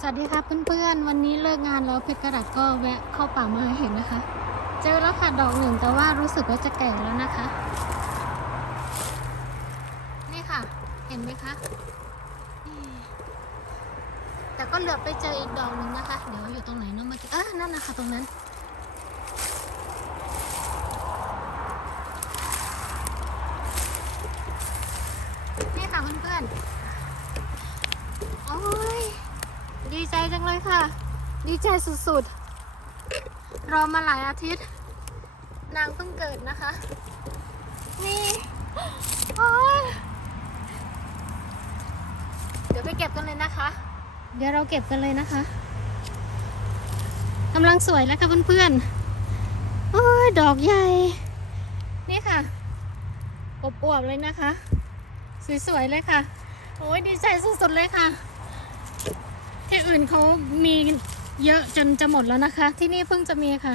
สวัสดีค่ะเพื่อนๆ วันนี้เลิกงานแล้วเพชรกระดัดก็แวะเข้าป่ามาเห็นนะคะ เจอแล้วค่ะดอกหนึ่งแต่ว่ารู้สึกว่าจะแก่แล้วนะคะ นี่ค่ะ เห็นไหมคะแต่ก็เหลือไปเจออีกดอกหนึ่งนะคะ เดี๋ยวอยู่ตรงไหนเนาะเมื่อกี้เออนั่นนะคะตรงนั้นค่ะเพื่อนๆ โอ้ย ดี ใจจังเลยค่ะ ดีใจสุดๆ รอมาหลายอาทิตย์ นางเพิ่งเกิดนะคะ นี่โอ้ยเดี๋ยวไปเก็บกันเลยนะคะ เดี๋ยวเราเก็บกันเลยนะคะกำลังสวยแล้วค่ะเพื่อนๆโอ้ยดอกใหญ่ นี่ค่ะอบอวบเลยนะคะ สวยๆเลยค่ะ โอ้ยดีใจสุดๆเลยค่ะ ที่อื่นเขามีเยอะจนจะหมดแล้วนะคะ ที่นี่เพิ่งจะมีค่ะ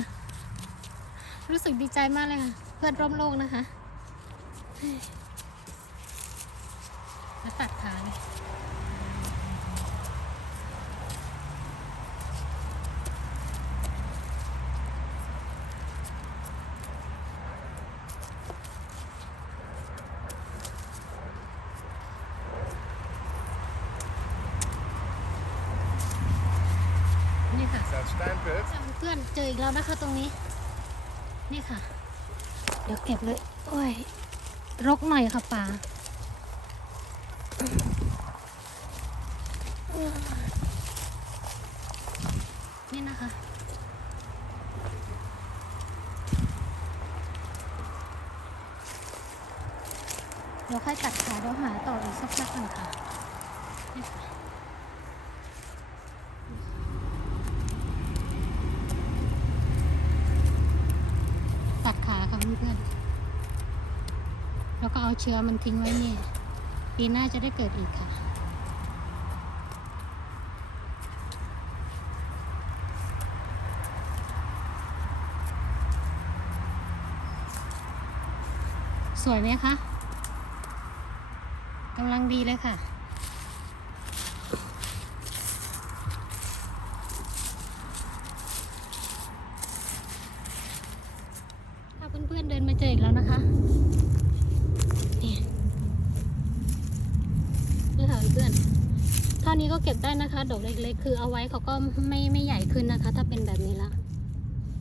รู้สึกดีใจมากเลยค่ะ เพื่อนร่วมโลกนะคะเฮ้ยมาตัดขาเลย นี่ค่ะ Is that standard? เพื่อนเจออีกแล้วนะคะตรงนี้ นี่ค่ะ เดี๋ยวเก็บเลย โอ้ย รกหน่อยค่ะป่านี่นะคะ เดี๋ยวค่อยตัดขาเดี๋ยวหาต่ออีกสักพักหนึ่งค่ะนี่ค่ะ ตัดขาค่ะ เพื่อนๆแล้วก็เอาเชื้อมันทิ้งไว้เนี่ยปีหน้าจะได้เกิดอีกค่ะ สวยไหมคะกำลังดีเลยค่ะ ถ้า เพื่อนๆเดินมาเจออีกแล้วนะคะนี่นี่ค่ะเพื่อนเท่านี้ก็เก็บได้นะคะ ดอกเล็กๆ คือเอาไว้เขาก็ไม่ไม่ใหญ่ขึ้นนะคะ ถ้าเป็นแบบนี้ละ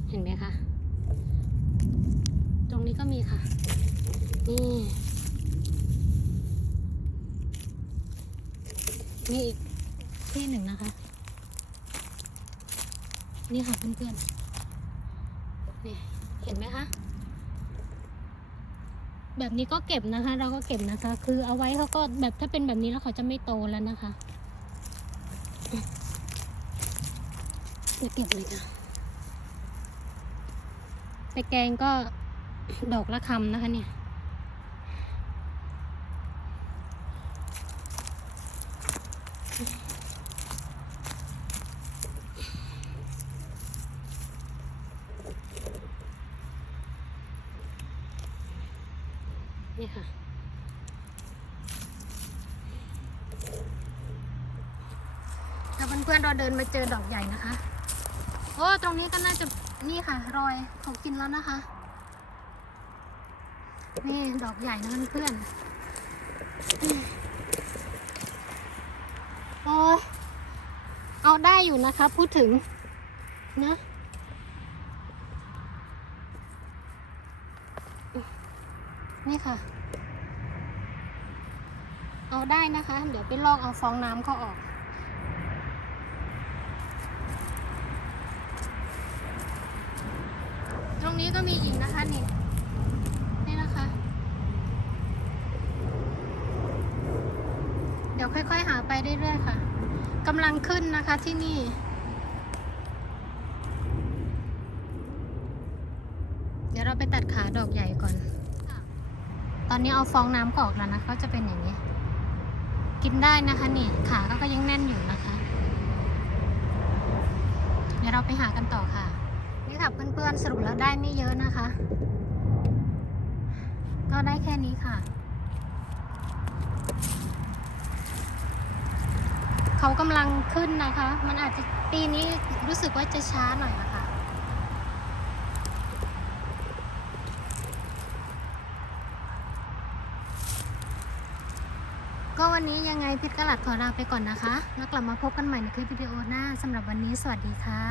เห็นไหมคะ ตรงนี้ก็มีค่ะ นี่มีอีกที่หนึ่งนะคะ นี่ค่ะเพื่อนๆนี่เห็นไหมคะ แบบนี้ก็เก็บนะคะ เราก็เก็บนะคะ คือเอาไว้เขาก็แบบถ้าเป็นแบบนี้แล้วเขาจะไม่โตแล้วนะคะจะเก็บเลยค่ะตะแกงก็ดอกละคำนะคะเนี่ย นี่ค่ะ ถ้าเพื่อนๆเราเดินมาเจอดอกใหญ่นะคะ โอ้ตรงนี้ก็น่าจะนี่ค่ะ รอยเขากินแล้วนะคะ นี่ดอกใหญ่นะเพื่อนๆโอ้เอาได้อยู่นะคะ พูดถึงนะ นี่ค่ะ เอาได้นะคะ เดี๋ยวไปลอกเอาฟองน้ำเขาออก ตรงนี้ก็มีอีกนะคะนี่นี่นะคะ เดี๋ยวค่อยๆหาไปเรื่อยๆค่ะกำลังขึ้นนะคะที่นี่เดี๋ยวเราไปตัดขาดอกใหญ่ก่อน ตอนนี้เอาฟองน้ำก็ออกแล้วนะก็จะเป็นอย่างนี้ กินได้นะคะนี่ขาก็ก็ยังแน่นอยู่นะคะ เดี๋ยวเราไปหากันต่อค่ะ นี่ค่ะเพื่อนๆสรุปแล้วได้ไม่เยอะนะคะ ก็ได้แค่นี้ค่ะขเขากำลังขึ้นนะคะ มันอาจจะปีนี้รู้สึกว่าจะช้าหน่อยอะคะ ก็วันนี้ยังไงพิษกระหลัดขอลาไปก่อนนะคะ แล้วกลับมาพบกันใหม่ในคลิปวิดีโอหน้าสำหรับวันนี้สวัสดีค่ะ